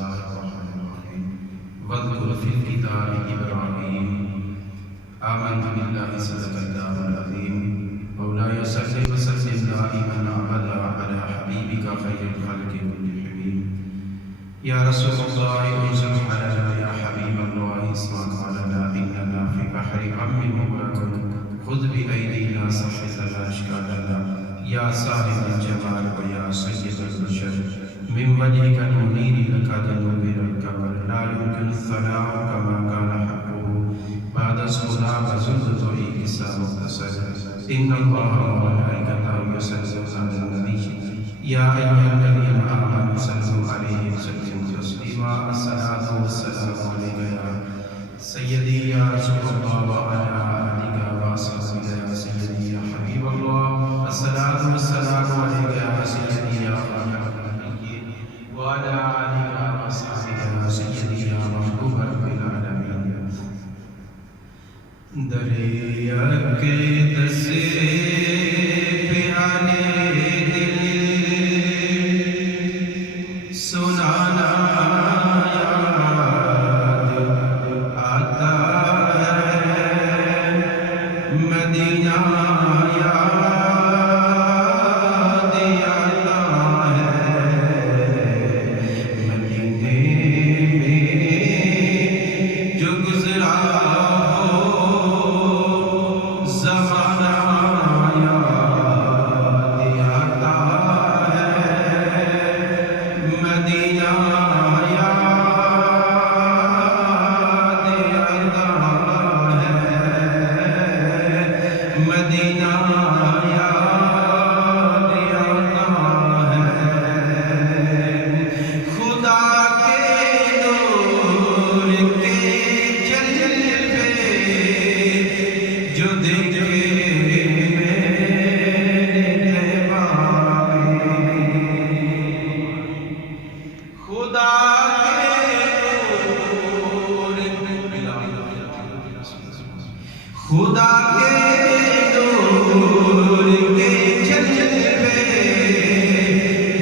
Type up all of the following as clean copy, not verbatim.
الله الرحمن الرحيم واذكر في الكتاب إبراهيم آمنت بالله صدق الله العظيم مولاي صل وسلم دائما أبدا على حبيبك خير الخلق كلهم يا رسول الله انزل علينا يا حبيب الله اسمع قولنا إننا في بحر غم مغرق خذ بأيدينا صحح لنا أشكالنا يا صاحب الجمال ويا سيد البشر من وجهك المنير لك تنور الكبر لا يمكن الثناء كما كان حقه بعد الصلاة وزلت طريق مختصر إن الله وملائكته يصلون على النبي يا أيها الذين آمنوا صلوا عليه وسلموا تسليما الصلاة والسلام عليك يا سيدي يا رسول الله وعلى آلك وصحبك يا سيدي يا حبيب الله الصلاة والسلام عليك يا سيدي يا خاتم النبيين وعلى آلك وصحبك يا سيدي يا محبوب رب العالمين دریا کے دسے پیالے دل سنانا یاد آتا ہے مدینہ یاد آتا ہے مدینے میں جو گزرا زمانہ یاد آتا ہے مدینہ یاد آتا ہے مدینہ یاد آتا ہے خدا کے نور کے جلوے جو دیکھے خدا کے نور خدا کے نور کے جلوے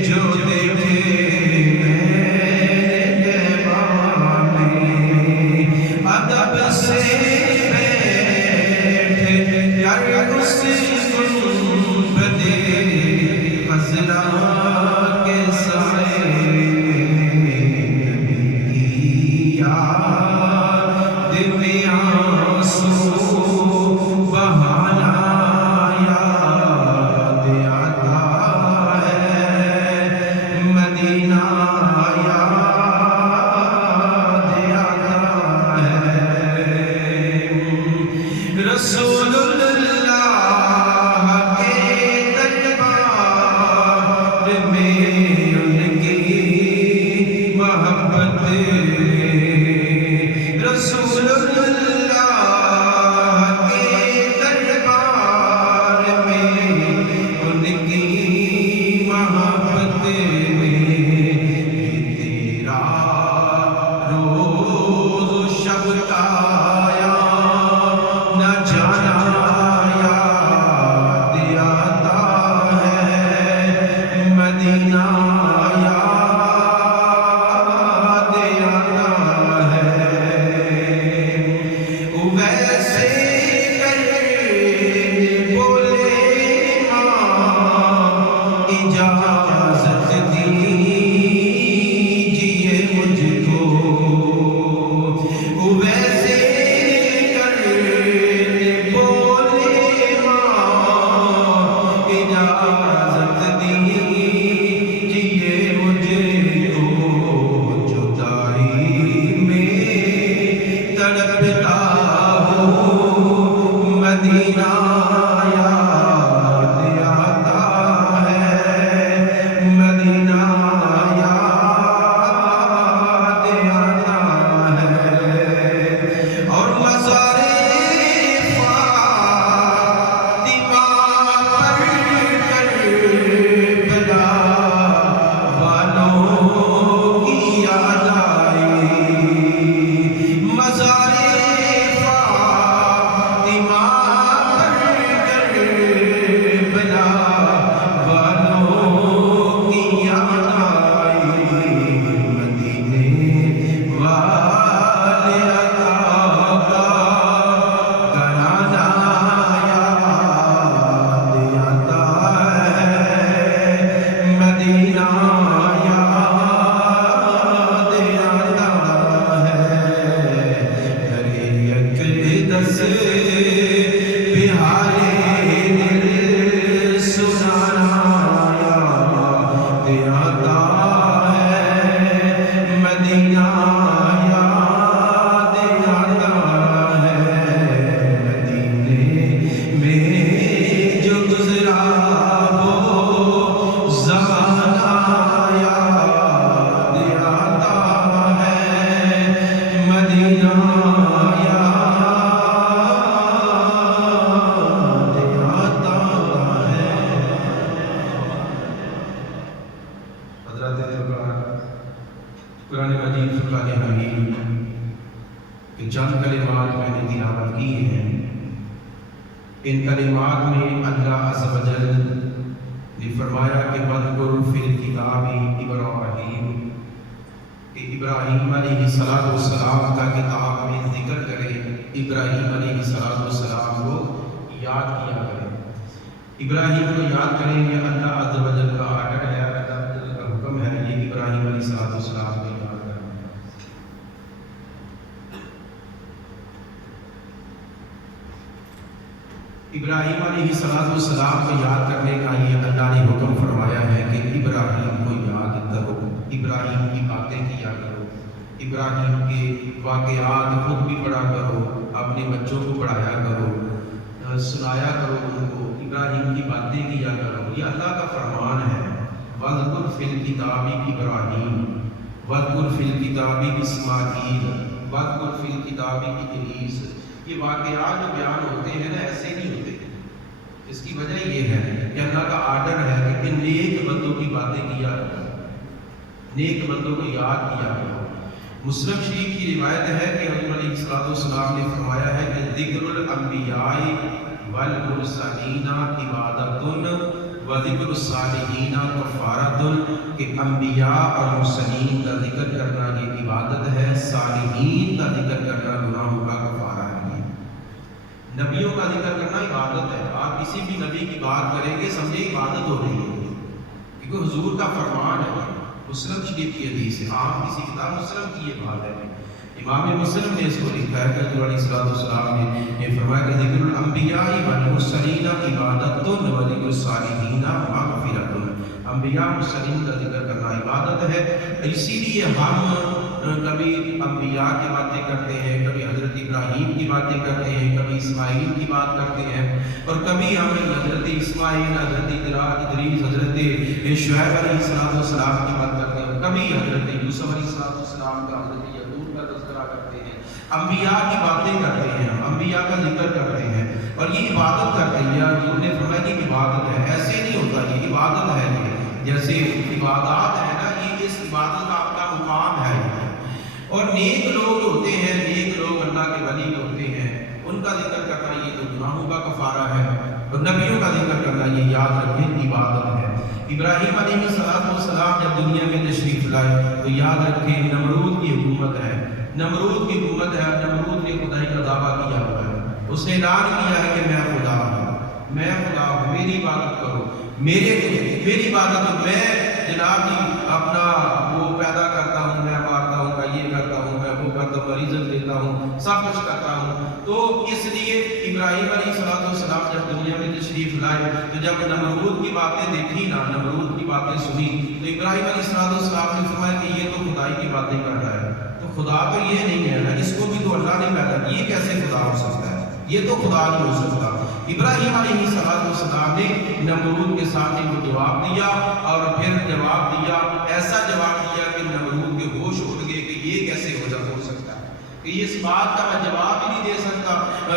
جو دیکھے میرے باب میں ادب سے بیٹھے یار اس گنبد خزرا کے سائے یاد میں آنسو بہانا یاد آتا ہے مدینہ یاد آتا ہے رسول اللہ کے دربار میں ان کی محبت رسول اللہ کے دربار میں ان کی محبت تیرا روز و شب آیا نہ جانا یاد آتا ہے مدینہ یاد آتا ہے ویسے کر بولے ماں اجازت دی حضرت قرآن مجید فرقان حمید کہ چند کلمات میں نے تلاوت کی ہیں، ان کلمات میں اللہ عز و جل نے فرمایا کہ وَاذْكُرْ فِي الْكِتَابِ ابراہیم، کہ ابراہیم علیہ السلام کا کتاب میں ذکر کرے، ابراہیم علیہ السلام کو یاد کیا کرے، ابراہیم کو یاد کریں گے۔ اللہ عز و جل کا آرڈر ہے، اللہ عز و جل کا حکم ہے، یہ ابراہیم علیہ السلام کو یاد کرنا۔ ابراہیم علیہ السلام کو یاد کرنے کا یہ اللہ نے حکم فرمایا ہے کہ ابراہیم کو یاد کرو، ابراہیم کی باتیں کیا کرو، ابراہیم کے واقعات خود بھی پڑھا کرو، اپنے بچوں کو پڑھایا کرو، سنایا کرو ان کو، ابراہیم کی باتیں کیا کرو۔ یہ اللہ کا فرمان ہے۔ وَاذْكُرْ فِي الْكِتَابِ ابراہیم، وَاذْكُرْ فِي الْكِتَابِ اسماعیل، وَاذْكُرْ فِي الْكِتَابِ ادریس۔ یہ واقعات جو بیان ہوتے ہیں نا، ایسے نہیں ہوتے۔ اس کی وجہ یہ ہے کہ اللہ کا آرڈر ہے کہ ان نیک بندوں کی باتیں کیا کرو، نیک بندوں کو یاد کیا کرو۔ مسلم شریف کی روایت ہے کہ حضور علیہ السلام نے فرمایا ہے کہ ذکر الانبیاء والمرسلین عبادۃ وذکر الصالحین کفارۃ، کہ انبیاء اور مرسلین کا ذکر کرنا یہ عبادت ہے، صالحین کا ذکر کرنا گناہوں کا کفارہ ہے۔ نبیوں کا ذکر کرنا عبادت ہے۔ آپ کسی بھی نبی کی بات کریں گے سمجھے عبادت ہو رہی ہے، کیونکہ حضور کا فرمان ہے۔ مسلم شریف کی حدیث ہے، عام کسی کتاب مسلم کی یہ بات ہے، امام مسلم نے اس کو لکھا ہے کہ حضور علیہ السلام نے یہ فرمایا کہ ذکر الانبیاء والمرسلین عبادۃ وذکر الصالحین مغفرۃ۔ انبیاء مرسلین کا ذکر کرنا عبادت ہے۔ اسی لیے ہم کبھی انبیاء کی باتیں کرتے ہیں، کبھی حضرت ابراہیم کی باتیں کرتے ہیں، کبھی اسماعیل کی بات کرتے ہیں، اور کبھی ہم حضرت اسماعیل، حضرت ادریس، حضرت شعیب علیہ السلام کی بات کرتے ہیں، کبھی حضرت یوسف علیہ السلام کا، حضرت یعقوب کا تذکرہ کرتے ہیں۔ انبیاء کی باتیں کرتے ہیں، انبیاء کا ذکر کرتے ہیں، اور یہ عبادت کرتے ہیں۔ حضور نے فرمایا کہ عبادت ہے، ایسے نہیں ہوتا، یہ عبادت ہے۔ جیسے عبادات ہے نا، یہ اس عبادت کا اپنا مقام ہے۔ اور نیک لوگ ہوتے ہیں، نیک لوگ اللہ کے ولی ہوتے ہیں، ان کا ذکر کرنا یہ تو گناہوں کا کفارہ ہے، اور نبیوں کا ذکر کرنا یہ یاد رکھیں عبادت ہے۔ ابراہیم علیہ السلام جب دنیا میں تشریف لائے تو یاد رکھیں نمرود کی حکومت ہے، نمرود کی حکومت ہے۔ نمرود نے خدائی کا دعویٰ کیا ہوا ہے، اس نے اعلان کیا ہے کہ میں خدا ہوں، میں خدا ہوں، میری عبادت کرو، میری عبادت ہو، میں جناب جی اپنا وہ پیدا کرتا ہوں، میں مارتا ہوں، میں یہ کرتا ہوں، میں وہ کرتا ہوں، رزق دیتا ہوں، سب کچھ کرتا ہوں۔ تو اس لیے ابراہیم علیہ السلام جب دنیا میں تشریف لائے تو جب نمرود کی باتیں دیکھی نا، نمرود کی باتیں سنی، تو ابراہیم علیہ السلام نے فرمایا کہ یہ تو خدائی کی باتیں کر رہا ہے، تو خدا تو یہ نہیں ہے نا، اس کو بھی تو اللہ نے پیدا کیا، یہ کیسے خدا ہو سکتا ہے، یہ تو خدا نہیں ہو سکتا۔ ابراہیم علیہ السلام نے نمرود کے سامنے وہ جواب دیا، اور پھر جواب دیا، ایسا جواب دیا کہ نمرود کے ہوش اڑ گئے کہ یہ کیسے ہو سکتا ہے، کہ اس بات کا میں جواب ہی نہیں دے سکتا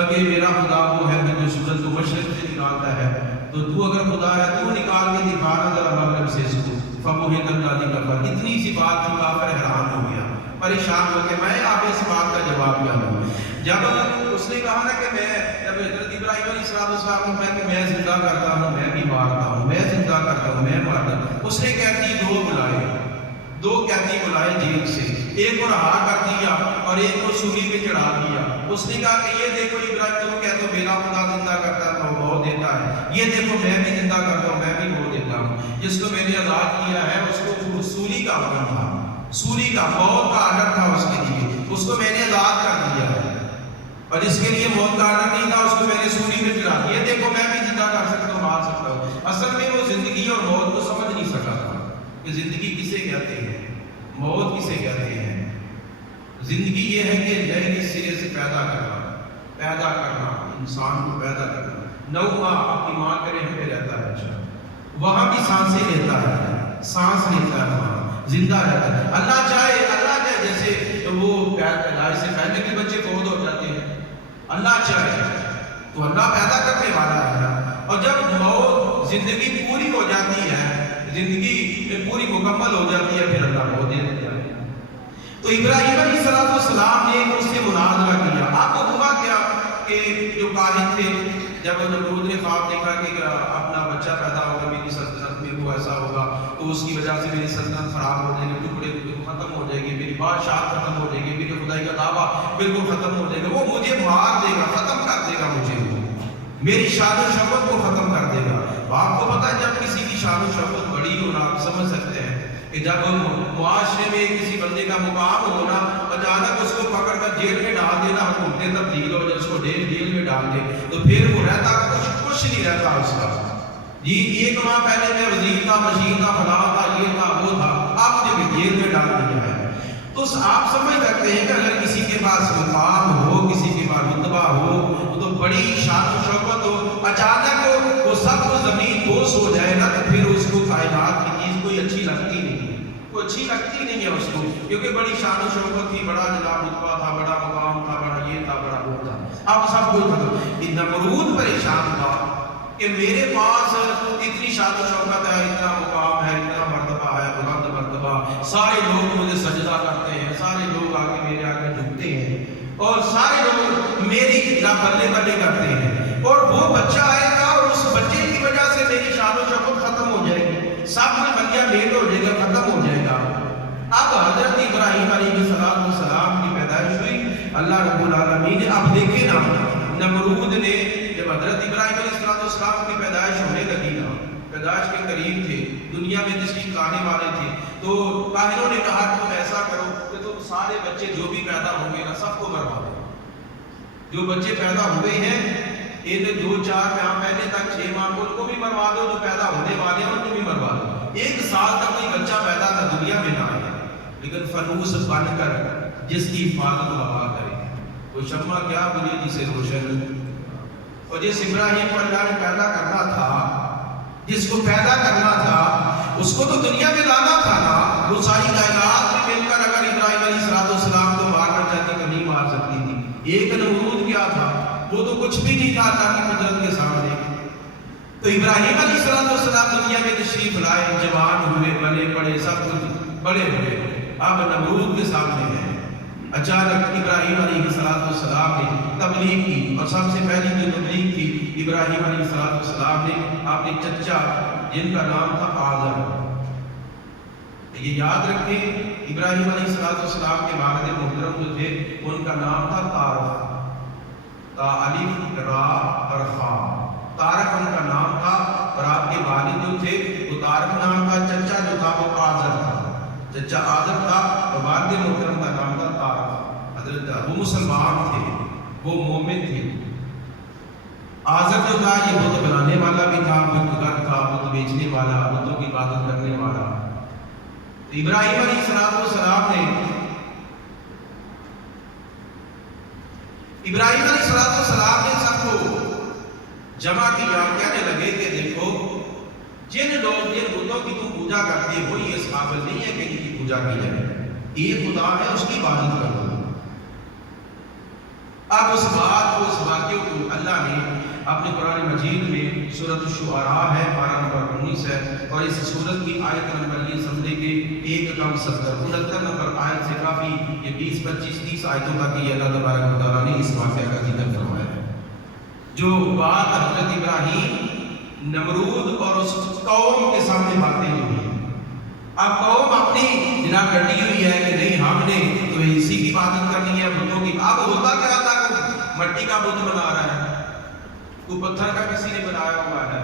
کہ میرا خدا وہ ہے کہ جو سورج کو مشرق سے نکالتا ہے، تو تو اگر خدا ہے تو نکال کے دکھانا ذرا مغرب سے اس کو، فبہت الذی کفر۔ اتنی سی بات کی کافر حیران ہو گیا، پریشان ہو کے میں آپ اس بات کا جواب کیا دوں۔ جب اس نے کہا نا کہ جب حضرت ابراہیم علیہ السلام نے کہ میں زندہ کرتا ہوں، میں بھی مارتا ہوں، میں زندہ کرتا ہوں، میں مارتا ہوں، اس نے قیدی دو قیدی بلائے جیل سے، ایک کو رہا کر دیا اور ایک کو سولی پہ چڑھا دیا۔ اس نے کہا کہ یہ دیکھو ابراہیم، تم کہتے ہو میرا خدا زندہ کرتا ہے، موت دیتا ہے، یہ دیکھو میں بھی زندہ کرتا ہوں، میں بھی موت دیتا ہوں۔ جس کو میں نے آزاد کیا ہے اس کو سولی کا حکم تھا، سولی کا موت کا آرڈر تھا اس کے لیے، اس کو میں نے آزاد کر دیا ہے، اور جس کے لیے موت کا آرڈر نہیں تھا اس کو میں نے سولی میں چڑھا دیا۔ دیکھو میں بھی زندہ کر سکتا ہوں، مار سکتا ہوں۔ اصل میں وہ زندگی اور موت کو سمجھ نہیں سکا تھا کہ زندگی کسے کہتے ہیں، موت کسے کہتے ہیں۔ زندگی یہ ہے کہ نئے سرے سے پیدا کرنا، انسان کو پیدا کرنا۔ 9 ماہ آپ کی ماں کے رحم پہ رہتا ہے، وہاں بھی سانسیں لیتا ہے، سانس لیتا ہے، وہاں زندہ رہتا ہے۔ اللہ چاہے جیسے وہ پیدائش سے پہلے کے بچے فوت ہو جاتے ہیں، اللہ چاہے تو اللہ پیدا کرنے والا ہے۔ اور جب موت زندگی پوری ہو جاتی ہے، زندگی پوری مکمل ہو جاتی ہے، پھر اللہ کو دے دیتا ہے۔ تو ابراہیم علیہ السلام نے اس سے مناظرہ کیا۔ آپ کو ہوا کیا کہ جو کاہن تھے، جب نمرود نے خواب دیکھا کہ اپنا بچہ پیدا ہوگا، میری سلطنت میں وہ ایسا ہوگا تو اس کی وجہ سے میری سلطنت خراب ہو جائے گی، ٹکڑے ختم ہو جائے گی، میری بادشاہ ختم ہو جائے گی، میرے خدائی کا دعویٰ بالکل ختم ہو جائے گا، وہ مجھے مار دے گا، ختم کر دے گا، مجھے وہ میری شان و شوکت کو ختم کر دے گا۔ آپ کو پتا ہے جب کسی کی شان و شوکت بڑی ہونا، آپ سمجھ سکتے ہیں کہ جب معاشرے میں کسی بندے کا مقام ہونا، اچانک اس کو پکڑ کر جیل میں ڈال دینا، حکومتیں تبدیل ہو جائے، اس کو جیل میں ڈال دے تو پھر وہ رہتا کچھ نہیں رہتا اس کا۔ جی 1 ماہ پہلے میں وزیر تھا، مشیر تھا، فلاں تھا، یہ تھا، وہ تھا، اب مجھے جیل میں ڈال دیا ہے۔ تو آپ سمجھ سکتے ہیں کہ اگر کسی کے پاس مقام ہو، کسی کے پاس رتبہ ہو، تو بڑی شان و شوکت ہو، اچانک وہ سب کو زمین بوس ہو جائے نا، تو پھر اس کو کائنات کی چیز کوئی اچھی لگتی نہیں ہے، کوئی اچھی لگتی نہیں ہے اس کو، کیونکہ بڑی شان و شوکت تھی، بڑا جناب رتبہ تھا، بڑا مقام تھا، بڑا یہ تھا، بڑا وہ تھا، اب سب کچھ ختم۔ نمرود پریشان تھا کہ میرے پاس اتنی شان و شوکت ہے، اتنا مقام ہے، اتنا مرتبہ ہے، بلند مرتبہ، سارے لوگ مجھے سجدہ کرتے ہیں، سارے لوگ آگے میرے آگے جھکتے ہیں، اور سارے لوگ میری بلے بلے کرتے ہیں، اور وہ بچہ آئے گا اور اس بچے کی وجہ سے میری شان و شوکت ختم ہو جائے گی، سب کچھ بندیا لیٹ ہو جائے گا، ختم ہو جائے گا۔ اب حضرت ابراہیم علیہ السلام کی پیدائش ہوئی، اللہ رب العالمین نے اب دیکھے نا، نمرود نے جب حضرت ابراہیم علیہ السلام کی پیدائش ہونے لگی نا، پیدائش کے قریب تھے، دنیا میں تشریف لانے والے تھے، تو کاہنوں نے کہا کہ تم ایسا کرو کہ تم سارے بچے جو بھی پیدا ہوں گے نا، سب کو مروا دو۔ جو بچے پیدا ہوئے ہیں، 2-4 ماہ پہلے تک 6 ماہ کو ان کو بھی مروا دو، جو پیدا ہونے والے ہیں ان کو بھی مروا دو۔ 1 سال تک کوئی بچہ پیدا نہ دنیا میں نہ آئے، لیکن فانوس بن کر جس کی حفاظت ہوا کرے، وہ شمع کیا بجھے جسے روشن، اور جس ابراہیم کو اللہ نے پیدا کرنا تھا، جس کو پیدا کرنا تھا، اس کو تو دنیا میں لانا تھا نا۔ وہ ساری کائنات میں مل کر اگر ابراہیم علیہ السلام کو مارنا چاہتی تو نہیں مار سکتی تھی۔ ایک نمرود کیا تھا، وہ تو کچھ بھی نہیں تھا اللہ کی قدرت کے سامنے۔ تو ابراہیم علیہ السلام دنیا میں تشریف لائے، جوان ہوئے، بڑے بڑے، سب کچھ بڑے ہوئے، اب نمرود کے سامنے ہیں۔ اچانک ابراہیم علیہ السلام نے تبلیغ کی، اور سب سے پہلی جو تبلیغ کی ابراہیم علیہ السلام نے اپنے چچا جن کا نام تھا آذر، یہ یاد رکھیں ابراہیم علیہ السلام کے والد محترم جو تھے ان کا نام تھا طارق، الف را اور خا، طارق ان کا نام تھا، اور آپ کے والد جو تھے وہ طارق نام کا، چچا جو تھا وہ آذر تھا، چچا آذر تھا، اور والد محترم کا نام تھا طارق۔ حضرت وہ مسلمان تھے، وہ مومن تھے۔ آذر جو تھا یہ بت بنانے والا بھی تھا، بت گر تھا، بت بیچنے والا، بتوں کی عبادت کرنے والا۔ ابراہیم علیہ السلام نے سب کو جمع کیا، کہنے لگے کہ دیکھو جن لوگ جن بتوں کی تم پوجا کرتے ہو یہ اس قابل نہیں ہے کہ ان کی پوجا کی جائے، ایک خدا ہے اس کی عبادت کرو۔ اب اس بات کو، اس واقعے کو اللہ نے اپنے قرآن مجید میں سورۃ الشعراء ہے، پارہ نمبر 19 ہے، اور اس سورت کی آیت نمبر یہ سمجھے کہ 1-69 نمبر آیت سے کافی یہ 20-25-30 آیتوں تک یہ اللہ تبارک و تعالیٰ نے اس واقعہ کا ذکر فرمایا ہے۔ جو بات حضرت ابراہیم، نمرود اور اس قوم کے سامنے باتیں ہوئی، اب قوم اپنی جناب ڈٹی ہوئی ہے کہ نہیں ہم نے تو اسی کی عبادت کرنی ہے، بتوں کی۔ اب ہوتا کیا تھا، مٹی کا بت بنا رہا ہے، کوئی پتھر کا کسی نے بنایا ہوا ہے،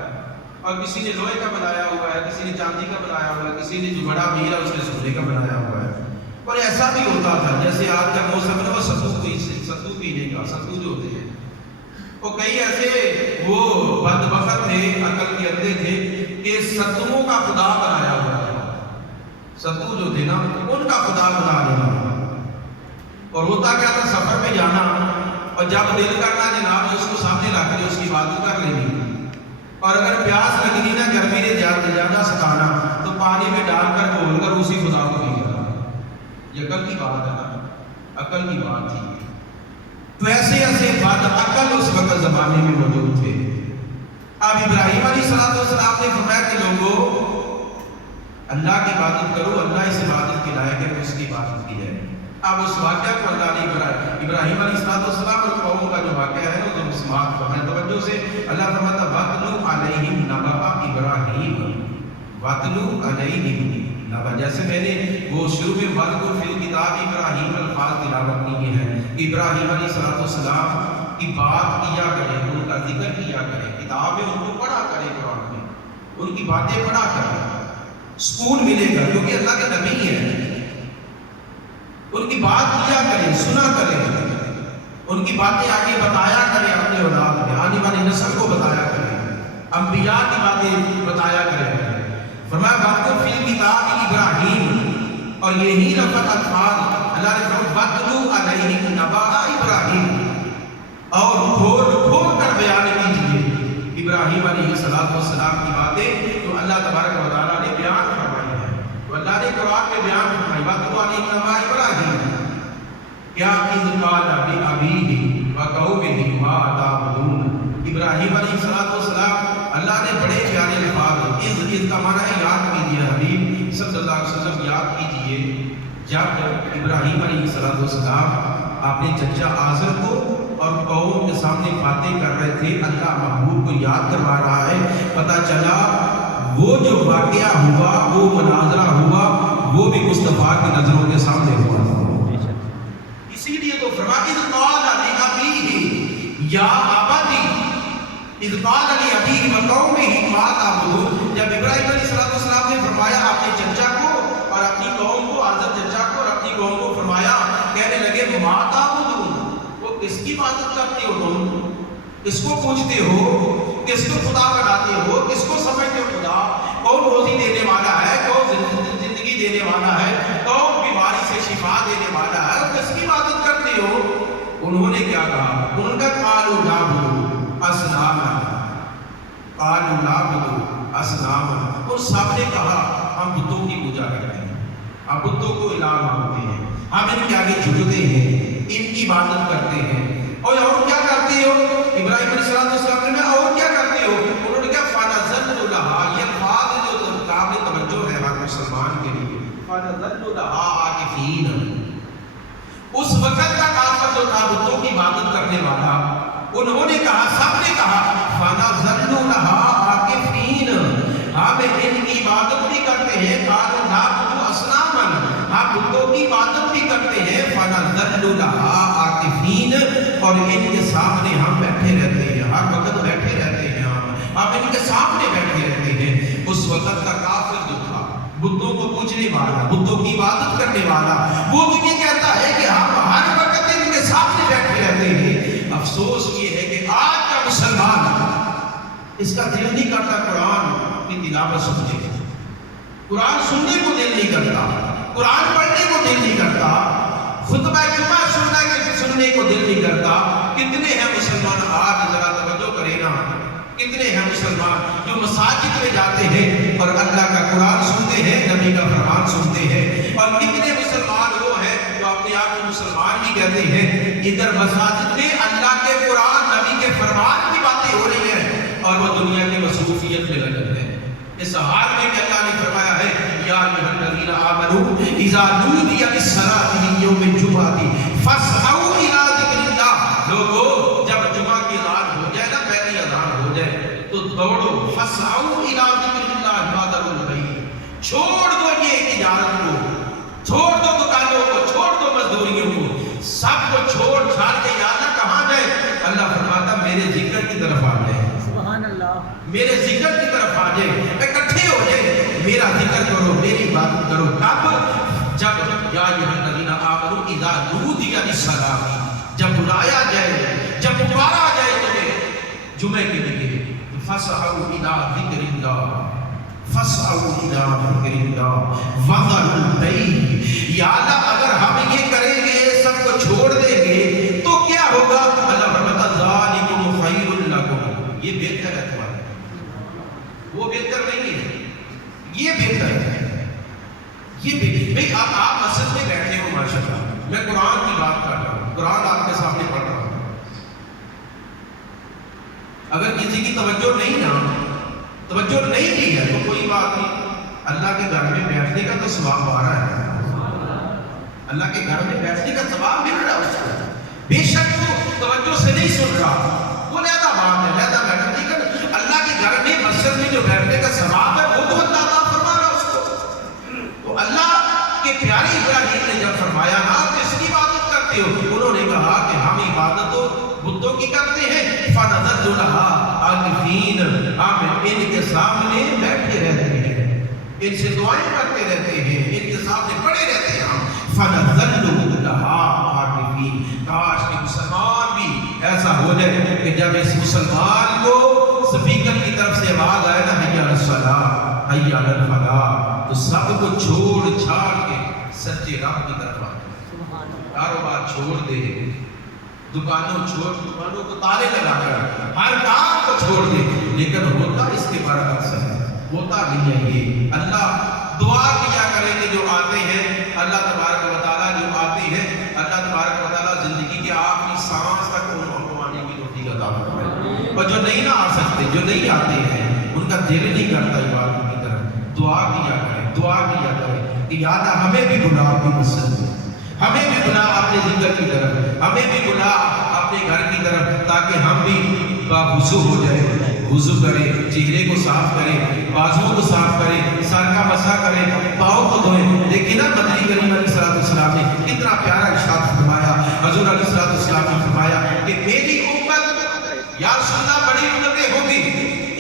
اور کسی نے لوہے کا بنایا ہوا ہے، کسی نے چاندی کا بنایا ہوا ہے، کسی نے جو بڑا پیر ہے اس نے سونے کا بنایا ہوا ہے۔ اور ایسا بھی ہوتا تھا جیسے آج کا موسم ہے وہ ستو پینے کا، ستو جو ہوتے ہیں وہ کئی ایسے وہ بدبخت تھے، عقل کے اندھے تھے کہ ستوؤں کا خدا بنایا ہوا تھا، ستو جو تھے نا ان کا خدا بنا لینا۔ اور ہوتا کیا تھا، سفر پہ جانا اور جب دل کرنا جناب اس کو سامنے لا کر اس کی عبادت کر لینی، اور اگر پیاس لگنی نا گرمی نے زیادہ ستانا تو پانی میں ڈال کر گھول کر اسی خدا کو پی لینا۔ یہ عقل کی بات ہے نا، عقل کی بات تھی۔ تو ایسے ایسے بد عقل اس وقت زمانے میں موجود تھے۔ اب ابراہیم علیہ السلام نے فرمایا کہ لوگوں اللہ کی عبادت کرو، اللہ اس عبادت کے لائق ہے، اس کی عبادت کی جائے۔ اب اس واقعہ کو اللہ نے ابراہیم علیہ السلام اور قوم کا جو واقعہ ہے وہ سماعت فرمائے توجہ سے۔ اللہ فرماتا وَاتْلُ عَلَيْهِمْ نَبَأَ إِبْرَاهِيمَ وَاتْلُ عَلَيْهِمْ نَبَأَ، جیسے میں نے وہ شروع میں وَذْكُرْ فِي الْكِتَابِ ابراہیم الفاظ تلاوت کیے ہیں۔ ابراہیم علیہ السلام کی بات کیا کرے، ان کا ذکر کیا کرے، کتابیں ان کو پڑھا کرے، قرآن میں ان کی باتیں پڑھا کرے، سکون ملے گا کیونکہ اللہ کے نبی ہیں۔ ان کی بات کیا کریں، سنا کریں، ان کی باتیں آگے بتایا کریں، اپنے اولاد میں آنے والی نسل کو بتایا کریں، انبیاء کی باتیں بتایا کریں۔ فرمایا وَاتْلُ فِي الْكِتَابِ ابراہیم، اور یہی لفظ الفاظ اللہ نے فرمایا وَاتْلُ عَلَيْهِمْ نَبَأَ إِبْرَاهِيمَ، اور کھول کر بیان کیجیے ابراہیم علیہ السلام کی باتیں تو اللہ تبارک و تعالیٰ نے بیان فرمائی ہے، تو اللہ نے قرآن میں بیان فرمائی وَاتْلُ عَلَيْهِمْ نَبَأَ إِبْرَاهِيمَ کیا اِذْ قَالَ لِأَبِيهِ وَقَوْمِهِ مَا تَعْبُدُونَ۔ ابراہیم علیہ السلام اللہ نے بڑے پیارے الفاظ، اِذ کا معنی ہے یاد کیجیے، حبیب صلی اللہ علیہ وسلم یاد کیجیے جب ابراہیم علیہ السلام اپنے چچا آزر کو اور قوم کے سامنے باتیں کر رہے تھے، اللہ محبوب کو یاد کروا رہا ہے۔ پتہ چلا وہ جو واقعہ ہوا، وہ مناظرہ ہوا، وہ بھی مصطفیٰ کی نظروں کے سامنے ہوا تھا۔ اسی لیے تو فرمایا اِذْ قَالَ لِأَبِيهِ یا ابتی، اِذْ قَالَ لِأَبِيهِ وَقَوْمِهِ مَا تَعْبُدُونَ، جب ابراہیم علیہ السلام نے فرمایا اپنے چچا کو اور اپنی قوم کو، آزر چچا کو اور اپنی قوم کو فرمایا، کہنے لگے مَا تَعْبُدُونَ، وہ کس کی عبادت کرتے ہو تم، کس کو پوچھتے ہو، کس کو خدا بناتے ہو، کس کو سمجھتے ہو خدا، کون روزی دینے والا ہے، کون زندگی دینے والا ہے، کون بیماری سے شفا دینے والا ہے، کس کی عبادت کرتے ہو؟ انہوں نے کیا کہا؟ انہوں نے قالوا نعبد اصناما، قالوا نعبد اصناما، اور سب نے کہا ہم بتوں کی پوجا کرتے ہیں، ہم بتوں کو الہ مانتے ہیں، ہم ان کے آگے جھکتے ہیں، ان کی عبادت کرتے ہیں۔ اور کیا کرتے ہو؟ ابراہیم علیہ السلام نے اور کیا کرتے ہو؟ انہوں نے کہا فَنَظَلُّ لَهَا، یہ الفاظ جو قابل توجہ ہے ہر مسلمان کے لیے، فَنَظَلُّ لَهَا عَاكِفِينَ، اس وقت کا کافر جو تھا بتوں کی عبادت کرنے والا، انہوں نے کہا، سب نے کہا فَنَظَلُّ لَهَا عَاكِفِينَ، ہم ان کی عبادت بھی کرتے ہیں، قَالُوا نَعْبُدُ أَصْنَامًا، ہم بتوں کی عبادت بھی کرتے ہیں، فَنَظَلُّ لَهَا عَاكِفِينَ، اور ان کے سامنے ہم بیٹھے رہتے ہیں، ہر وقت بیٹھے رہتے ہیں، ہم ان کے سامنے بیٹھے رہتے ہیں۔ اس وقت کا کافر جو تھا بتوں کو پوجنے والا، بتوں کی عبادت کرنے والا، وہ تو یہ کہتا ہے کہ ہم ہر وقت ان کے سامنے بیٹھے رہتے ہیں۔ افسوس یہ ہے کہ آج کا مسلمان اس کا دل نہیں کرتا قرآن کی تلاوت سننے کو، قرآن سننے کو دل نہیں کرتا، قرآن پڑھنے کو دل نہیں کرتا، خطبہ جمعہ سننے کو دل نہیں کرتا۔ کتنے ہیں مسلمان آج ذرا توجہ کریں نا، کتنے ہیں مسلمان جو مساجد میں جاتے ہیں اور اللہ کا قرآن سنتے ہیں، نبی کا فرمان سنتے ہیں، اور کتنے مسلمان وہ ہیں جو اپنے آپ کو مسلمان بھی کہتے ہیں، ادھر مساجد میں اللہ کے قرآن نبی کے فرمان کی باتیں ہو رہی ہیں اور وہ دنیا کی مصروفیت میں لگتے ہیں۔ اس حال میں کہ اللہ نے فرمایا ہے یا ایھا الذین آمنوا اذا نودی للصلاۃ من یوم الجمعۃ فاسعوا الی ذکر اللہ، لوگوں جب جمعہ کی اذان ہو جائے نا، پہلی اذان ہو جائے تو دوڑو، فاسعوا الی ذکر اللہ وذروا البیع، چھوڑ دو یہ تجارت کو، چھوڑ دو دکانوں کو، چھوڑ دو مزدوریوں کو، سب کو چھوڑ چھاڑ کے یا اللہ کہاں جائے؟ اللہ فرماتا میرے ذکر کی طرف آ جائے، سبحان اللہ، میرے ذکر کی طرف آ جائے، اکٹھے ہو جائے، میرا ذکر کرو، میری عبادت کرو۔ کب؟ جب یا ایھا الذین آمنوا اذا نودی للصلاۃ، جب بلایا جائے، جب پکارا جائے تمہیں جمعے کے لیے، فاسعوا الی ذکر اللہ، فاسعوا الی ذکر اللہ وذروا البیع، یا اللہ اگر ہم یہ کریں گے، سب کو چھوڑ دیں گے تو کیا ہوگا؟ اللہ فرماتا ذالکم خیر لکم، یہ بہتر ہے تمہارے، وہ بہتر نہیں ہے، یہ بہتر ہے، یہ بہتر۔ بھئی آپ مسجد میں بیٹھے ہو، ماشاءاللہ میں قرآن کی بات کر رہا ہوں، قرآن آپ کے سامنے پڑھ رہا ہوں، اگر کسی کی توجہ نہیں نا، توجہ نہیں کی ہے تو کوئی بات نہیں، اللہ کے گھر میں بیٹھنے کا تو ثواب آ رہا ہے، اللہ کے گھر میں بیٹھنے کا ثواب مل رہا ہے اس کو، بے شک وہ توجہ سے نہیں سن رہا، وہ لہذا بات ہے، لہذا بیٹھا، لیکن اللہ کے گھر میں مسجد میں جو بیٹھنے کا ثواب ہے وہ تو اللہ عطا فرما رہا اس کو۔ تو اللہ کے پیارے ابراہیم نے جب فرمایا نا کس کی عبادت کرتے ہو، انہوں نے کہا کہ ہم عبادت تو بتوں کی کرتے ہیں، فَنَظَرْتُ لَهَا عَاكِفِينَ، ہم ان کے سامنے بیٹھے رہتے ہیں، ان سے دعائیں کرتے رہتے ہیں، ان کے سامنے پڑے رہتے ہیں ہم، فَنَظَرْتُ لَهَا عَاكِفِينَ۔ کاش کہ مسلمان بھی ایسا ہو جائے کہ جب اس مسلمان کو سپیکر کی طرف سے آواز آئے نا حی علی الصلاۃ حی علی الفلاح، تو سب کو چھوڑ چھاڑ کے سچے رب کی طرف آئے، کاروبار چھوڑ دے، دکانوں کو تالے لگا کر ہر کام کو چھوڑ دے، لیکن ہوتا اس کے برعکس ہے، ہوتا نہیں ہے یہ۔ اللہ دعا کیا کریں کہ جو آتے ہیں اللہ تبارک و تعالیٰ، جو آتے ہیں اللہ تبارک و تعالیٰ زندگی کے آخری سانس تک ان کو آنے کی توفیق عطا فرمائے، اور جو نہیں نہ آ سکتے، جو نہیں آتے ہیں، ان کا دل نہیں کرتا عبادت کی طرف، دعا کیا کریں، دعا کیا کریں کہ یا اللہ ہمیں بھی بلا اپنی مسجد میں، ہمیں بھی بلا اپنے ذکر کی طرف، ہمیں بھی بلا اپنے گھر کی طرف، تاکہ ہم بھی باوضو ہو جائے، وضو کریں، چہرے کو صاف کریں، بازوؤں کو صاف کریں، سر کا مسح کریں، پاؤں کو دھوئیں۔ دیکھیں نا نبی کریم علیہ السلام نے کتنا پیارا ارشاد فرمایا، حضور علیہ السلام نے فرمایا کہ میری امت یا رسول اللہ بڑی امتیں ہوگی،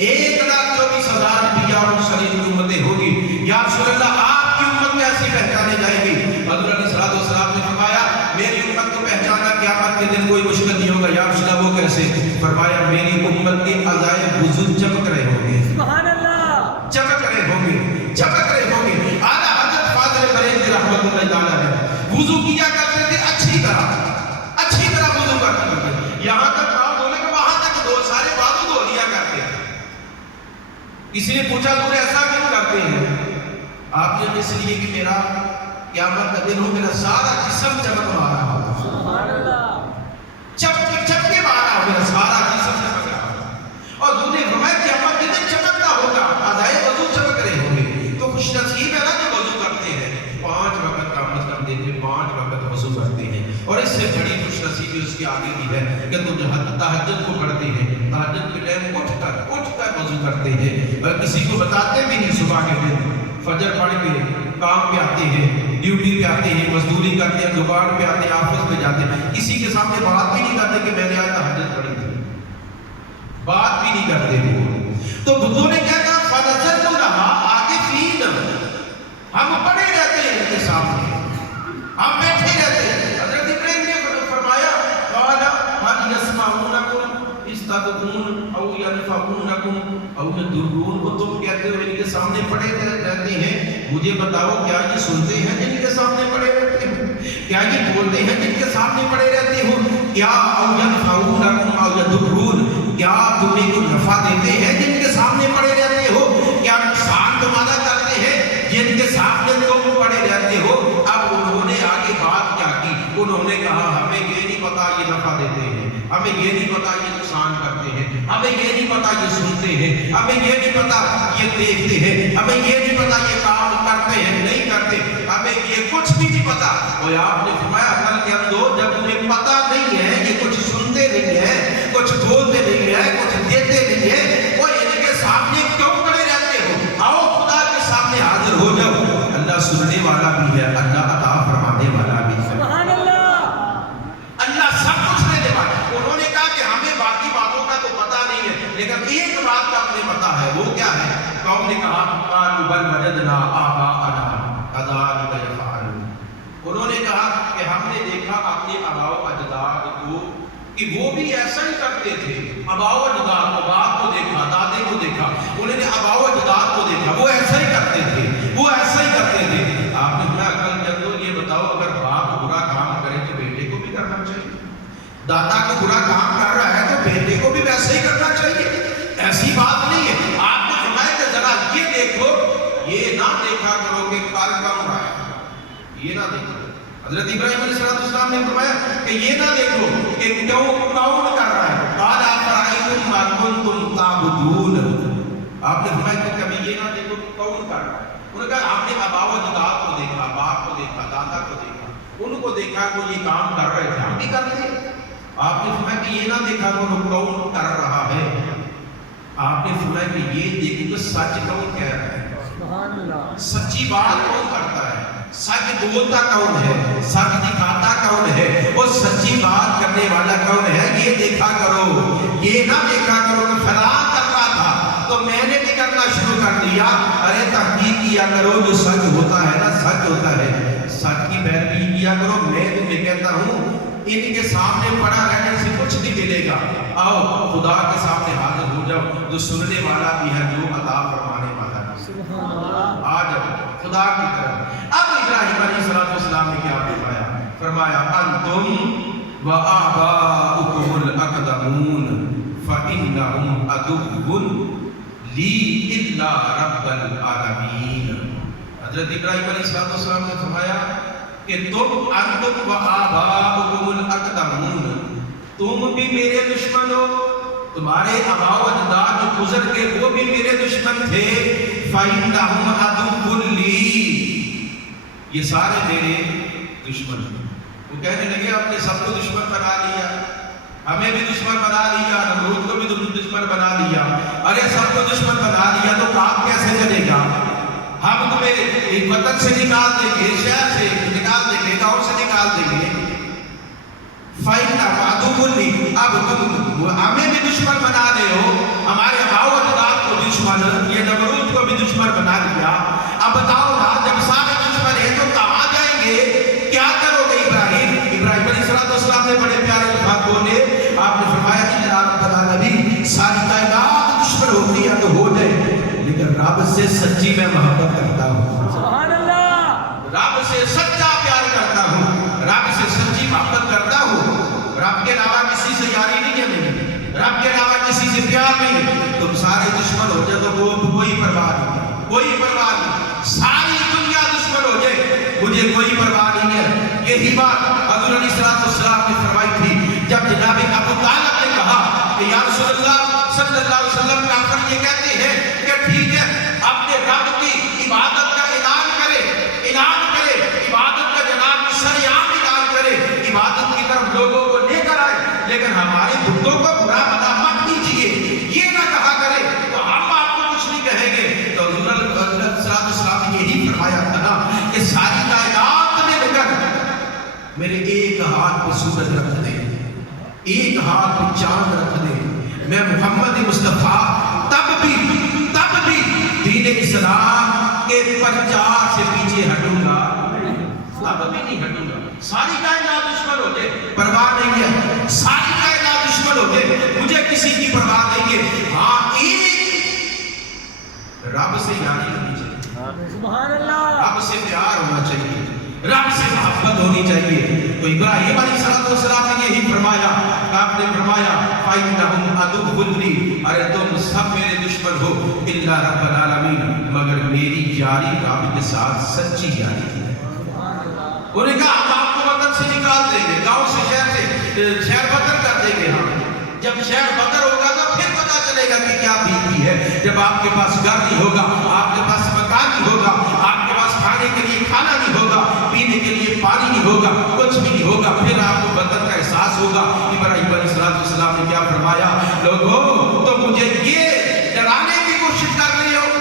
1,24,000 کی امتیں ہوگی، یا رسول اللہ آپ کی امت کیسی پہچانے جائے گی؟ حضور علیہ السلام نے فرمایا میری امت کو پہچانا قیامت کے دن کوئی مشکل نہیں ہوگا، یا رسول اللہ وہ کیسے؟ فرمایا میری امت کے عزائے وضو چمک رہے ہوں گے، سبحان اللہ، چمک رہے ہوں گے، چمک رہے ہوں گے۔ اعلیٰ حضرت فاضل بریلوی رحمۃ اللہ تعالیٰ نے وضو کیا کرتے تھے اچھی طرح وضو کرتے تھے، یہاں تک پاؤں دھونے کے وہاں تک دو سارے بازو دھو لیا کرتے ہیں۔ کسی نے پوچھا تو ایسا کیوں کرتے ہیں؟ آپ نے اس لیے کہ میرا قیامت کا دن ہو، میرا سارا جسم چمک رہا ہو، سبحان اللہ، چمک کے مارا ہو، میرا سارا جسم چمک رہا ہو، اور دودھ فرمایا قیامت کے دن چمکنا ہوگا، اعضائے وضو چمک رہے ہوں گے۔ تو خوش نصیب ہے نا جو وضو کرتے ہیں، 5 وقت کا مطلب دیتے، 5 وقت وضو کرتے ہیں، اور اس سے بڑی خوش نصیبی اس کی آگے کی ہے کہ تم جو تہجد کو پڑھتے ہیں، تہجد کے ٹائم اٹھ کر وضو کرتے ہیں، اور کسی کو بتاتے بھی نہیں، صبح کے دن فجر پڑھ کے کام پہ آتے ہیں، ڈیوٹی پہ آتے ہیں، مزدوری کرتے ہیں، دکان پہ آتے ہیں، آفس پہ جاتے ہیں، کسی کے سامنے بات بھی نہیں کرتے کہ میں نے آج تہجد پڑھی تھی، بات بھی نہیں کرتے وہ۔ تو بزرگوں نے کیا کہا فَنَظَرْتُ لَهَا عَاكِفِينَ، ہم پڑے رہتے ہیں ان کے سامنے، ہم بیٹھے رہتے ہیں۔ حضرت ابراہیم نے فرمایا قَالَ هَلْ يَسْمَعُونَكُمْ إِذْ تَدْعُونَ أَوْ يَنفَعُونَكُمْ أَوْ يَضُرُّونَ، وہ تم کہتے ہو ان کے سامنے پڑے رہتے ہیں، مجھے بتاؤ کیا یہ سنتے ہیں جن کے سامنے پڑے رہتے ہو؟ کیا یہ بولتے ہیں جن کے سامنے پڑے رہتے ہو؟ کیا أَوْ يَنفَعُونَكُمْ أَوْ يَضُرُّونَ، کیا تمہیں کوئی نفع دیتے ہیں جن کے سامنے پڑے رہتے ہو؟ کیا نقصان تمہارا کرتے ہیں جن کے سامنے تم پڑے رہتے ہو؟ اب انہوں نے آگے بات کیا کی، انہوں نے کہا ہمیں یہ نہیں پتا یہ نفع دیتے ہیں، ہمیں یہ نہیں پتا یہ نقصان کرتے ہیں، ہمیں یہ نہیں پتا یہ سنتے ہیں، ہمیں یہ نہیں پتا یہ دیکھتے ہیں، ہمیں یہ نہیں پتا یہ کام کرتے ہیں نہیں کرتے، ہمیں یہ کچھ بھی نہیں پتا۔ اور آپ نے فرمایا عقل کے اندر جب تمہیں پتا نہیں ہے، یہ کچھ سنتے نہیں ہے، کچھ بولتے نہیں ہے، کچھ دیتے نہیں ہے، وہ ان کے سامنے کیوں پڑے رہتے ہو؟ آؤ خدا کے سامنے حاضر ہو جاؤ، اللہ سننے والا بھی ہے، اللہ عطا فرمانے والا بھی ہے، سبحان اللہ، اللہ سب کچھ دینے والا۔ انہوں نے کہا کہ ہمیں باقی باتوں کا تو پتا نہیں ہے، لیکن ایک بات کا ہمیں پتا ہے، وہ کیا ہے؟ قوم نے کہا قالوا بل وجدنا آباءنا كذلك يفعلون، انہوں نے کہا کہ ہم نے دیکھا اپنے آباء و اجداد کو کہ وہ بھی ایسا ہی کرتے تھے، آباء و اجداد کو، باپ کو دیکھا، دادے کو دیکھا، انہوں نے آباء و اجداد کو دیکھا، وہ ایسا ہی کرتے تھے، وہ ایسا ہی کرتے تھے۔ آپ نے کہا عقل کے اندر یہ بتاؤ اگر باپ برا کام کرے تو بیٹے کو بھی کرنا چاہیے، دادا کو برا کام کر رہا ہے تو بیٹے کو بھی ویسے ہی کرنا چاہیے، ایسی بات نہیں ہے۔ آپ نے فرمایا کہ ذرا یہ دیکھو، یہ نہ دیکھا کرو کہ کار کون رہا ہے، یہ نہ دیکھو۔ حضرت ابراہیم علیہ السلام نے فرمایا کہ یہ نہ دیکھو کہ کون کر رہا ہے، قال افرأیتم ما کنتم تعبدون، آپ نے فرمایا کہ کبھی یہ نہ دیکھو کہ کون کر رہا ہے، انہوں نے کہا آپ نے آبا و اجداد کو دیکھا، باپ کو دیکھا، دادا کو دیکھا، ان کو دیکھا کہ یہ کام کر رہے تھے، ہم بھی کرتے ہیں۔ آپ نے فرمایا کہ یہ نہ دیکھا کہ وہ کون کر رہا ہے، آپ نے فرمایا کہ یہ دیکھو کہ سچ کون کہہ رہا ہے، سچی بات کون کرتا ہے، سچ بولتا کون ہے، سچ دکھاتا کون ہے، اور سچی بات کرنے والا کون ہے، یہ دیکھا کرو۔ یہ نہ دیکھا کرو کہ فلاں کر رہا تھا تو میں نے بھی کرنا شروع کر دیا۔ ارے تحقیق کیا کرو، جو سچ ہوتا ہے نا سچ ہوتا ہے، سچ کی پیروی کیا کرو۔ میں تمہیں کہتا ہوں ان کے سامنے پڑا رہنے سے کچھ نہیں ملے گا، آؤ خدا کے سامنے حاضر ہو جاؤ، جو سننے والا بھی ہے، جو عطا فرمانے والا ہے، آ جاؤ خدا کی طرف۔ اب ابراہیم علیہ السلام نے کیا فرمایا؟ فرمایا انتم و آباؤکم الاقدمون فإنہم عدو لی الا رب العالمین۔ حضرت ابراہیم علیہ السلام نے فرمایا کہ انتم و آباؤکم الاقدمون، تم بھی میرے دشمن ہو، تمہارے آبا و اجداد جو گزر کے وہ بھی میرے دشمن تھے۔ فإنہم عدو لی، یہ سارے میرے دشمن ہیں۔ وہ کہنے لگے آپ نے سب کو دشمن بنا لیا، ہمیں بھی دشمن بنا لیا، نمرود کو بھی دشمن بنا لیا، ارے سب کو دشمن بنا لیا تو کام کیسے چلے گا؟ ہم تمہیں ایک وطن سے نکال دیں گے، شہر سے نکال دیں گے، گاؤں سے نکال دیں گے۔ فَإِنَّ عَدُوٌّ لِّي، اب تم ہمیں بھی دشمن بنا رہے ہو، ہمارے آباء و اجداد کو دشمن، یہ نمرود کو بھی دشمن بنا لیا۔ اب بتاؤ نا، جب سارے دشمن ہیں تو کہاں جائیں گے؟ کیا کرو گے ابراہیم؟ ابراہیم علیہ السلام نے بڑے پیارے الفاظ بولے، آپ نے فرمایا اِلَّا رَبَّ الْعَالَمِينَ، ساری کائنات دشمن ہوتی ہے تو ہو جائے، لیکن رب سے سچی میں محبت کرتا ہوں، سبحان اللہ، رب سے سچا پیار کرتا ہوں، رب سے سچی محبت کرتا ہوں، رب کے علاوہ کسی سے یاری نہیں ہے، رب کے علاوہ کسی سے پیار نہیں۔ تم سارے دشمن ہو جائے تو وہ کوئی پرواہ نہیں، کوئی پرواہ نہیں، ساری دنیا دشمن ہو جائے مجھے کوئی پرواہ نہیں ہے۔ یہی بات حضور علیہ السلام نے فرمائی تھی جب جناب ابو طالب نے کہا کہ یا رسول اللہ صلی اللہ علیہ وسلم کافر یہ کہتے ہیں کہ ٹھیک ہے اپنے رب کی عبادت کا اعلان کرے، عبادت کا جناب شریعام اعلان کرے، عبادت کی طرف لوگوں کو لے کر آئے، لیکن ہمارے بتوں کو برا بھلا مت کیجیے، یہ نہ کہا کرے تو ہم آپ کو کچھ نہیں کہیں گے۔ تو حضور علیہ السلام نے یہی فرمایا تھا نا کہ ساری کائنات میں لے کر میرے ایک ہاتھ پہ سورج رکھ دے، ایک ہاتھ پہ چاند رکھ دے، میں محمد مصطفیٰ تب بھی دین اسلام کے پرچار سے پیچھے ہٹوں گا، تب بھی نہیں ہٹوں گا۔ ساری کائنات دشمن ہو جائے پرواہ نہیں ہے، ساری کائنات دشمن ہو جائے مجھے کسی کی پرواہ نہیں ہے، ہاں ایک رب سے یاری ہونی چاہیے، سبحان اللہ، رب سے پیار ہونا چاہیے، رب سے محبت ہونی چاہیے۔ تو ابراہیم علیہ السلام نے یہی فرمایا، آپ نے فرمایا فَإِنَّهُمْ عَدُوٌّ لِّي، ارے تم سب میرے دشمن ہو، إِلَّا رَبَّ الْعَالَمِينَ، مگر میری یاری رب کے ساتھ سچی یاری ہے۔ انہوں نے کہا ہم آپ کو وطن سے نکال دیں گے، گاؤں سے شہر بدر کر دیں گے، ہم جب شہر بدر ہوگا تو پھر پتا چلے گا کہ کیا بیتی ہے، جب آپ کے پاس گھر نہیں ہوگا، آپ کے پاس مکان نہیں ہوگا، آپ کے پاس کھانے کے لیے کھانا نہیں ہوگا، پینے کے لیے پانی نہیں ہوگا، کچھ بھی نہیں ہوگا، پھر آپ کو بدر کا احساس ہوگا۔ ابراہیم علیہ السلام نے کیا فرمایا؟ لوگوں تو مجھے یہ ڈرانے کی کوشش کر رہے ہو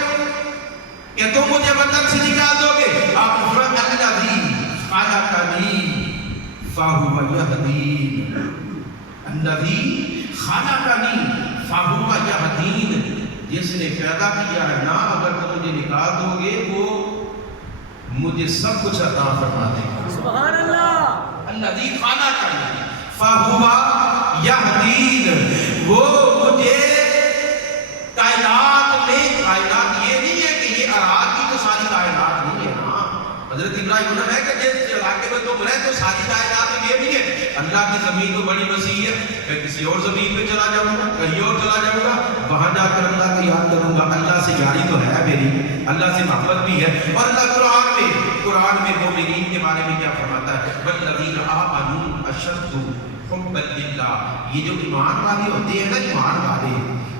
کہ تم مجھے بدر سے نکال دو گے؟ آپ نے فرمایا الذی خلقنی فہو یہدین، الذی خلقنی فہو یہدین، جس نے پیدا کیا ہے نا، اگر تم مجھے نکال دو گے وہ مجھے سب کچھ عطا فرما دے گا، سبحان اللہ، الذی خلقنی فہو یہدین، وہ مجھے کائنات میں، کائنات یہ نہیں ہے کہ یہ اراد کی تو ساری کائنات نہیں ہے، ہاں حضرت ابراہیم نے ہے کہ جس علاقے میں تم رہے تو ساری کائنات میں یہ نہیں ہے، اللہ کی زمین تو بڑی وسیع ہے، میں کسی اور زمین پہ چلا جاؤں گا، کہیں اور چلا جاؤں گا، وہاں جا کر اللہ کو یاد کروں گا، اللہ سے یاری تو ہے میری، اللہ سے محبت بھی ہے۔ اور اللہ قرآن میں مومنین کے بارے میں کیا فرماتا ہے؟ وَالَّذِينَ آمَنُوا أَشَدُّ حُبًّا لِلَّهِ، یہ جو ایمان والے ہوتے ہیں نا، ایمان والے،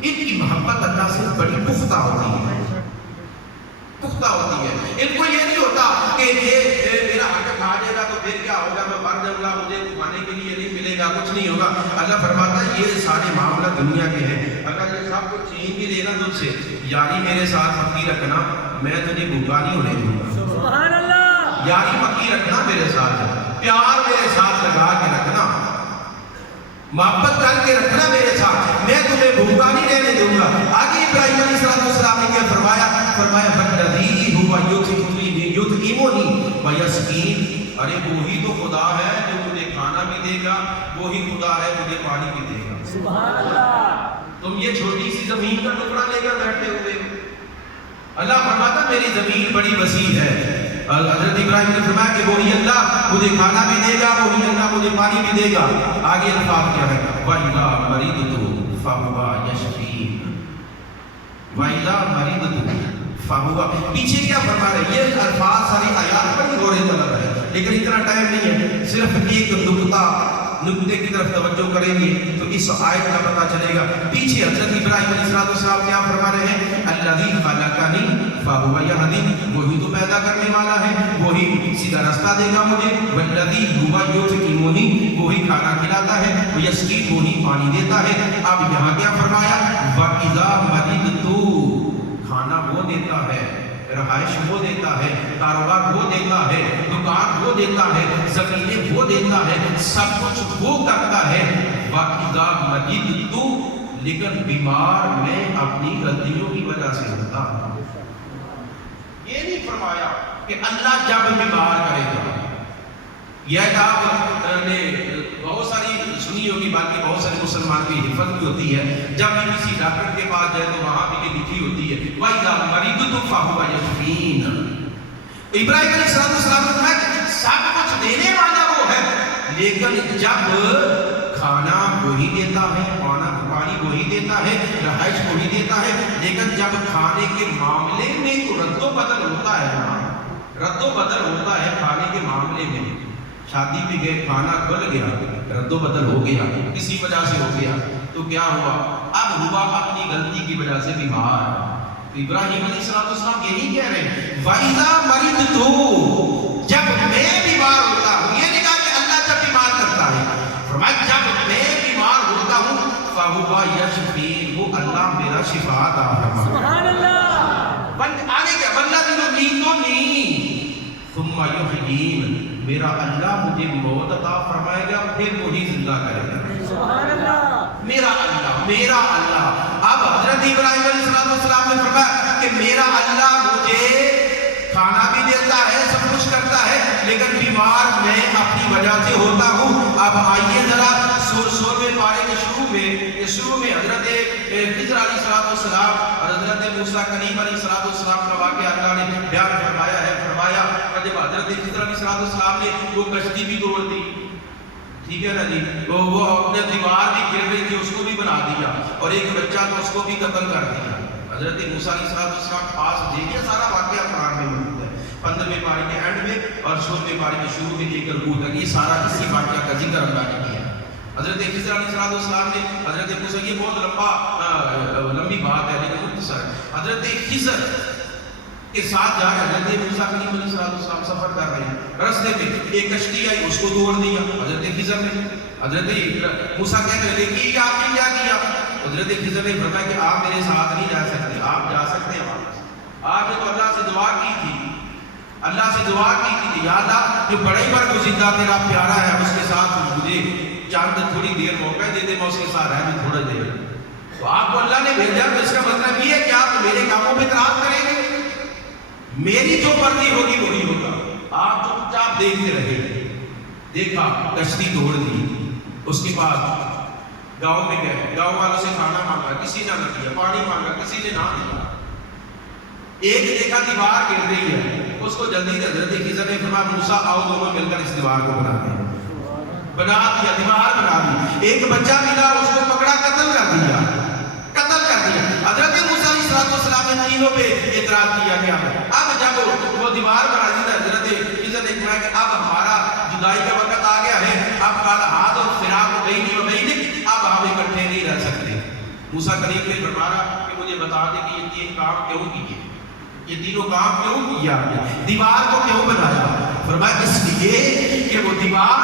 ان کی محبت اللہ سے بڑی پختہ ہوتی ہے، پختہ ہوتی ہے. ان کو یہ نہیں ہوتا کہ یہ میرا حق کھا جائے گا تو پھر کیا ہوگا, میں مر جاؤں گا, مجھے کھانے کے لیے نہیں ملے گا, کچھ نہیں ہوگا. اللہ فرماتا ہے یہ سارے معاملہ دنیا کے ہیں. اگر یہ سب کچھ چھین بھی لینا تجھ سے, یاری میرے ساتھ پکی رکھنا, میں تجھے بھوکا نہیں ہونے دوں گا. سبحان اللہ. یاری پکی رکھنا میرے ساتھ, پیار میرے ساتھ لگا کے رکھنا, محبت کر کے رکھنا میرے ساتھ, میں تمہیں بھوکا نہیں رہنے دوں گا. آگے ابراہیم علیہ السلام نے کیا فرمایا, فرمایا بلدی ہوا یطعمنی ویسقین. ارے وہی تو خدا ہے جو مجھے کھانا بھی دے گا, وہی خدا ہے مجھے پانی بھی دے گا. سبحان اللہ. تم یہ چھوٹی سی زمین کا ٹکڑا لے کر بیٹھے ہوئے ہو. اللہ فرماتا میری زمین بڑی وسیع ہے. حضرت ابراہیم نے فرمایا کہ وہی اللہ مجھے کھانا بھی دے گا, وہی اللہ مجھے پانی بھی دے گا. آگے الفاظ کیا ہے, وَإِذَا مَرِضْتُ فَهُوَ يَشْفِينِ, وَإِذَا مَرِضْتُ فَهُوَ. پیچھے کیا فرما رہے ہیں, یہ الفاظ ساری آیات بڑی غور طلب ہے, لیکن اتنا ٹائم نہیں ہے. صرف ایک نقطے کی طرف توجہ کریں گے تو اس آیت کا پتہ چلے گا. پیچھے حضرت ابراہیم علیہ السلام کیا فرما رہے ہیں, الذی خلقنی فہو یہدین, وہی تو پیدا کرنے والا ہے, وہی سیدھا راستہ دے گا مجھے. والذی هو یطعمنی, وہی کھانا کھلاتا ہے. ویسقین, وہی پانی دیتا ہے. اب یہاں کیا فرمایا, وَإِذَا مَرِضْتُ, کھانا وہ دیتا ہے, رہائش وہ دیتا ہے, کاروبار وہ دیتا ہے, دکان وہ دیتا ہے, زمینیں وہ دیتا ہے, سب کچھ وہ کرتا ہے. وَإِذَا مَرِضْتُ, لیکن بیمار میں اپنی غلطیوں کی وجہ سے ہوتا. یہ نہیں فرمایا کہ اللہ جب بیمار کرے گا. یہ آپ نے بہت ساری سنی ہوگی بات کہ بہت سارے مسلمان کی حفظ بھی ہوتی ہے, جب بھی کسی ڈاکٹر کے پاس جائے تو وہاں بھی لکھی ہوتی ہے وَإِذَا مَرِضْتُ فَهُوَ يَشْفِينِ. ابراہیم علیہ السلام نے فرمایا سب کچھ دینے والا وہ ہے, لیکن جب کھانا وہی دیتا ہے, پانی وہی دیتا ہے, رہائش وہی دیتا ہے, لیکن جب کھانے کے معاملے میں تو رد و بدل ہوتا ہے نا, رد و بدل ہوتا ہے کھانے کے معاملے میں. شادی پہ گئے, کھانا گل گیا, رد و بدل ہو گیا, کسی وجہ سے ہو گیا, تو کیا ہوا, اب ہوا اپنی غلطی کی وجہ سے بیمار. ابراہیم علیہ السلام یہی کہہ رہے ہیں وَإِذَا مَرِضْتُ, جب میں بیمار ہوتا ہوں. یہ نہیں کہا کہ اللہ جب بیمار کرتا ہے, فرمایا جب میں بیمار ہوتا ہوں فَهُوَ يَشْفِينِ, وہ اللہ میرا شفا عطا فرماتا ہے. سبحان اللہ. آگے کیا, وَالَّذِي يُمِيتُنِي ثُمَّ يُحْيِينِ, میرا اللہ مجھے موت عطا فرمائے گا پھر وہی زندہ کرے گا. سبحان اللہ. میرا اللہ, میرا اللہ. اب حضرت ابراہیم علیہ السلام نے فرمایا کہ میرا اللہ مجھے کھانا بھی دیتا ہے, سب کچھ کرتا ہے, لیکن بیمار میں اپنی وجہ سے ہوتا ہوں. اب آئیے ذرا سورہ پارے کے شروع میں حضرت خضر علیہ السلام اور حضرت موسیٰ کلیم علیہ السلام کا واقعہ اللہ نے بیان فرمایا ہے. فرمایا کہ جب حضرت خضر علیہ السلام نے وہ کشتی بھی توڑ دی, ٹھیک ہے نا جی, وہ اپنے دیوار بھی گر رہی تھی, اس کو بھی بنا دیا, اور ایک بچہ تو اس کو بھی قتل کر دیا. حضرت موسیٰ علیہ السلام پاس دیکھیے سارا واقعہ قرآن میں موجود ہے, 15ویں پارے کے اینڈ میں اور 16ویں پارے کے شروع میں لے کر رکوع تک, یہ سارا اسی واقعہ کا ذکر اللہ نے کیا. حضرت خضر علیہ السلام نے حضرت موسیٰ, یہ بہت لمبی بات ہے لیکن مختصر ہے, حضرت خضر کے ساتھ جا رہے حضرت موسیٰ کلیم علیہ السلام سفر کر رہے ہیں, راستے میں ایک کشتی آئی, اس کو توڑ دیا حضرت خضر نے. حضرت موسیٰ کہہ رہے کہ یہ آپ نے کیا کیا؟ حضرت خضر نے فرمایا کہ آپ میرے ساتھ نہیں جا سکتے, آپ جا سکتے ہیں واپس. آپ نے تو اللہ سے دعا کی تھی, اللہ سے دعا کی تھی, یا اللہ جو بڑے پر گزیدہ تیرا پیارا ہے اس کے ساتھ مجھے چاند تھوڑی دیر موقع دے دے, میں اس کے ساتھ رہ میں تھوڑا دیر. تو آپ کو اللہ نے بھیجا, تو اس کا مطلب یہ ہے کہ آپ میرے کاموں میں اعتراض کریں گے, میری جو مرضی ہوگی وہی ہوگا. آپ چپ چاپ دیکھتے رہے. دیکھا کشتی توڑ دی, اس کے بعد گاؤں میں گئے, گاؤں والوں سے کھانا مانگا, کسی نے نہ دیا, پانی مانگا, کسی نے نہ دیا. ایک دیکھا دیوار گر رہی ہے, اس کو جلدی سے حضرت خضر نے فرمایا موسیٰ آؤ دونوں مل کر اس دیوار کو بنا دیں. بنا دیا, دیوار بنا دی. ایک بچہ ملا, اس کو پکڑا, قتل کر دیا, قتل کر دیا. حضرت موسیٰ علیہ السلام نے تینوں پہ اعتراض کیا گیا. اب جب وہ دیوار بنا دی, حضرت خضر نے کہا کہ اب ہمارا جدائی کا وقت آ گیا ہے, اب کل ہاتھ اور فراق بینی و بینک, اب ہم اکٹھے نہیں رہ سکتے. موسیٰ کلیم نے فرمایا کہ مجھے بتا دے کہ یہ تین کام کیوں کیے. یہ تینوں کام کیوں کیا؟ دیوار کو کیوں بنایا؟ فرمایا اس لیے کہ وہ دیوار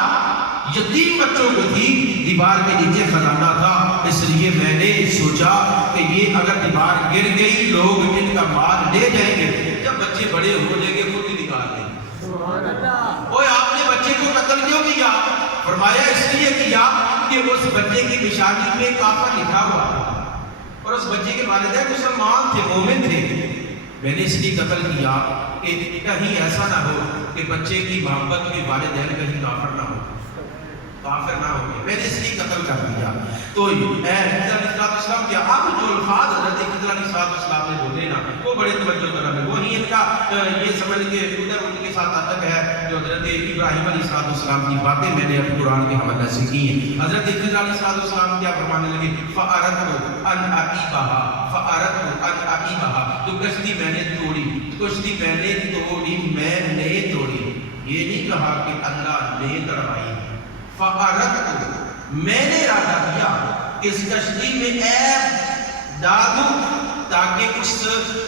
یتیم بچوں کو تھی، دیوار کے نیچے خزانہ تھا، اس لیے میں نے سوچا کہ یہ اگر دیوار گر گئی لوگ ان کا مال لے جائیں گے، جب بچے بڑے ہو جائیں گے خود ہی نکال لیں گے۔ سبحان اللہ۔ اوے آپ نے بچے کو قتل کیوں کیا؟ فرمایا اس لیے کیا کہ اس بچے کی نشانی پہ کافر لکھا ہوا تھا اور اس بچے کے والدین مسلمان تھے، مومن تھے، میں نے اس لیے قتل کیا کہ کہیں ایسا نہ ہو کہ بچے کی محبت کے والدین کہیں کافر نہ ہو، کافر نہ ہو، میں نے اس لیے قتل کر دیا۔ تو اے خضر علیہ السلام کیا اب جو الفاظ حضرت خضر علیہ السلام نے بولے نا وہ بڑے توجہ طلب ہے، وہی ان کا یہ سمجھ کے ادھر ان کے ساتھ تعلق ہے جو حضرت ابراہیم علیہ السلام کی باتیں میں نے اب قرآن کے حوالے سے کی ہیں۔ حضرت خضر علیہ السلام کیا فرمانے لگے؟ فَأَرَدْتُ أَنْ أَعِيبَهَا فَأَرَدْتُ أَنْ أَعِيبَهَا، تو کشتی میں نے توڑی، کشتی میں نے توڑی، میں نے توڑی، یہ نہیں کہا کہ اللہ نے تڑوائی۔ فَأَرَدْتُ، میں نے ارادہ کیا کہ اس کشتی میں عیب ڈال دوں تاکہ اس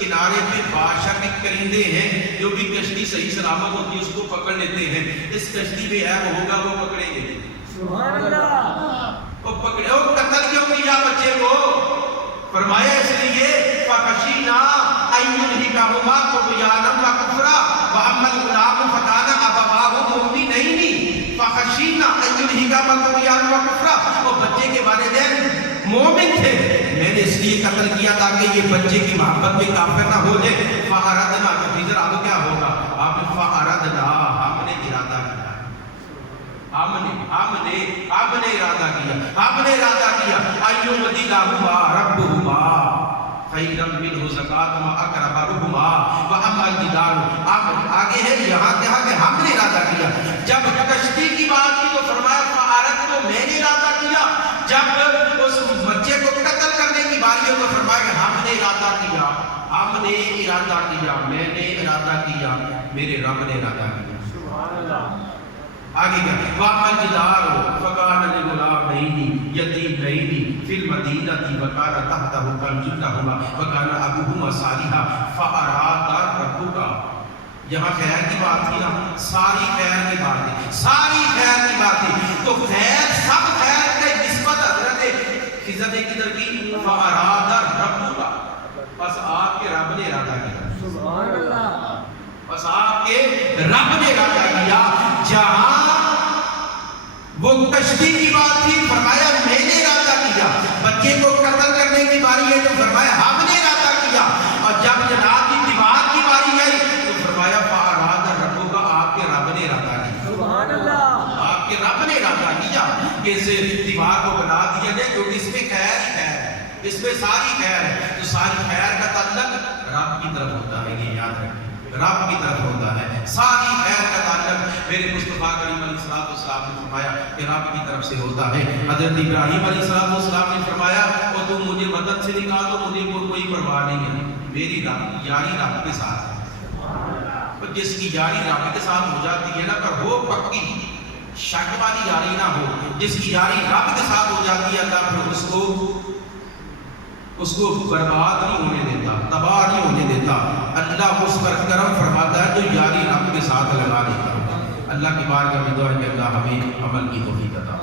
کنارے پہ بادشاہ کے کرندے ہیں جو بھی کشتی صحیح سلامت ہوتی ہے اس کو پکڑ لیتے ہیں، اس کشتی میں عیب ہوگا وہ پکڑیں گے۔ سبحان اللہ۔ وہ پکڑے، وہ قتل کیوں کیا بچے کو؟ فرمایا اس لیے فَخَشِينَا أَن يُرْهِقَهُمَا طُغْيَانًا وَكُفْرًا وَأَمَّا الْغُلَامُ فَكَانَ أَبَوَاهُ مُؤْمِنَيْنِ فَخَشِينَا أَن يُرْهِقَهُمَا طُغْيَانًا وَكُفْرًا، وہ بچے کے والدین مومن تھے، میں نے اس لیے قتل کیا تاکہ یہ بچے کی محبت میں کافر نہ ہو جائے۔ فَأَرَدْنَا، تو پھر اب کیا ہوگا؟ آپ نے فَأَرَدْنَا، ہم نے ارادہ کیا، ہم نے ارادہ کیا، ہم نے ارادہ کیا اَيُّبْدِلَهُمَا رَبُّهُمَا خَيْرًا مِنْهُ زَكَاةً وَأَقْرَبَ رُحْمًا وَأَمَّا الْجِدَارُ، اب آگے ہے یہاں کہا کہ ہم نے ارادہ کیا، جب کشتی کی بات کی تو فرمایا فَأَرَدْتُ، تو میں نے ارادہ کیا، جب اس بچے کو قتل کرنے کی باری ہو تو فرمایا کہ ہم نے ارادہ کیا، ہم نے ارادہ کیا، میں نے ارادہ کیا، میرے رب نے ارادہ کیا۔ سبحان اللہ۔ آگے کیا؟ وَأَمَّا الْجِدَارُ فَكَانَ لِغُلَامَيْنِ يَتِيمَيْنِ فِي الْمَدِينَةِ وَكَانَ تَحْتَهُ كَنْزٌ لَهُمَا وَكَانَ أَبُوهُمَا صَالِحًا فَأَرَادَ رَبُّكَ، یہاں خیر کی بات تھی نا، ساری خیر کی بات تھی، ساری خیر کی بات تھی، تو خیر سب خیر کے نسبت حضرت خضر کی فَأَرَادَ رَبُّكَ، بس آپ کے رب نے ارادہ کیا، سبحان اللہ۔ بس آپ کے رب نے ارادہ کیا، جہاں وہ کشتی کی بات تھی فرمایا میں نے ارادہ کیا، بچے کو قتل کرنے کی باری ہے تو فرمایا ہم نے ارادہ کیا، اور جب جناب کی دیوار کی باری آئی تو فرمایا فَأَرَادَ رَبُّكَ، آپ کے رب نے ارادہ کیا، سبحان اللہ۔ آپ کے رب نے ارادہ کیا کہ اس دیوار کو بنا دیا جائے کیونکہ اس میں خیر ہی خیر ہے، اس میں ساری خیر ہے، تو ساری خیر کا تعلق رب کی طرف ہوتا ہے، یہ یاد رکھیں، رب کی طرف ہوتا ہے، ساری خیر کا تعلق میرے مصطفیٰ کریم علیہ السلام نے فرمایا کہ رب کی طرف سے ہوتا ہے۔ حضرت ابراہیم علیہ السلام نے فرمایا اور تم مجھے مدد سے نکال دو، مجھے کوئی پرواہ نہیں ہے، میری یاری رب کے ساتھ ہے، جس کی یاری رب کے ساتھ ہو جاتی ہے نا پر وہ پکی شک والی یاری نہ ہو، جس کی یاری رب کے ساتھ ہو جاتی ہے اللہ پھر اس کو برباد نہیں ہونے دیتا، تباہ نہیں ہونے دیتا، اللہ اس پر کرم فرماتا ہے جو یاری رب کے ساتھ لگا لیتا ہے۔ اللہ کی بارگاہ میں دعا ہے کہ اللہ ہمیں عمل کی توفیق عطا